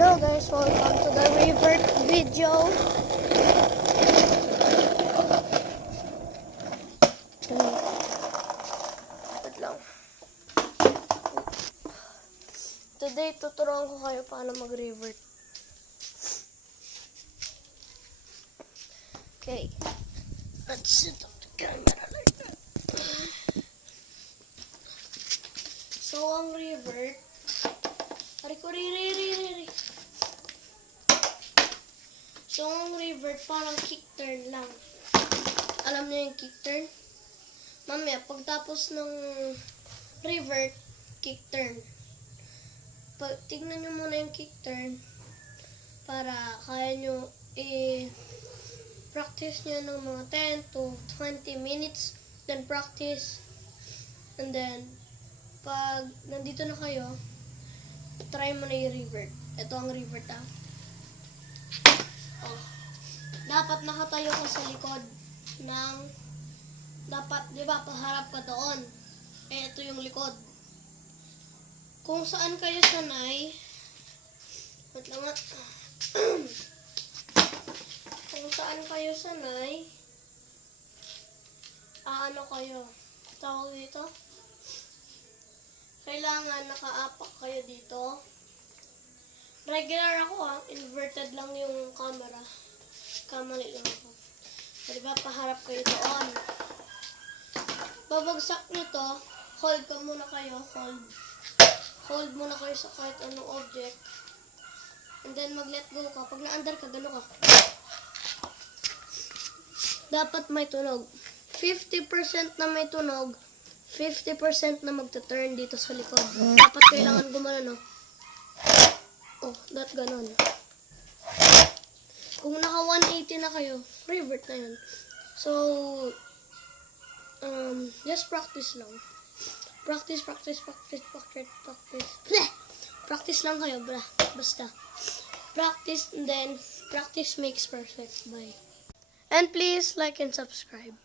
Hello guys, welcome to the revert video. Wait lang. Today, tuturuan ko kayo paano mag-revert. Okay. Let's set up the camera like that. So, ang revert, So, ang revert parang kick turn lang. Alam niyo yung kick turn? Mamaya, pagtapos ng revert, kick turn. Tignan nyo muna yung kick turn para kaya nyo practice nyo ng mga 10 to 20 minutes. Then practice. And then, pag nandito na kayo, try mo na yung revert. Ito ang revert Oh. Dapat nakatayo ka sa likod ng dapat, di ba, paharap ka doon. Ito yung likod. Kung saan kayo sanay, wait lang nga. Kung saan kayo sanay, ano kayo, tawag dito? Kailangan nakaapak kayo dito. Regular ako inverted lang yung camera. Kamali lang ako. So, diba, paharap kayo doon. Babagsak nyo to, hold ka muna kayo, hold muna kayo sa kahit anong object. And then mag-let go ka. Pag na-under ka, gano'n ka. Dapat may tunog. 50% na may tunog, 50% na magta-turn dito sa likod. Dapat kailangan gumana, no? Oh, ganon. Kung naka 180 na kayo, revert na yun. So, just practice lang. Practice. Practice lang kayo, basta. Practice, and then practice makes perfect. Bye. And please like and subscribe.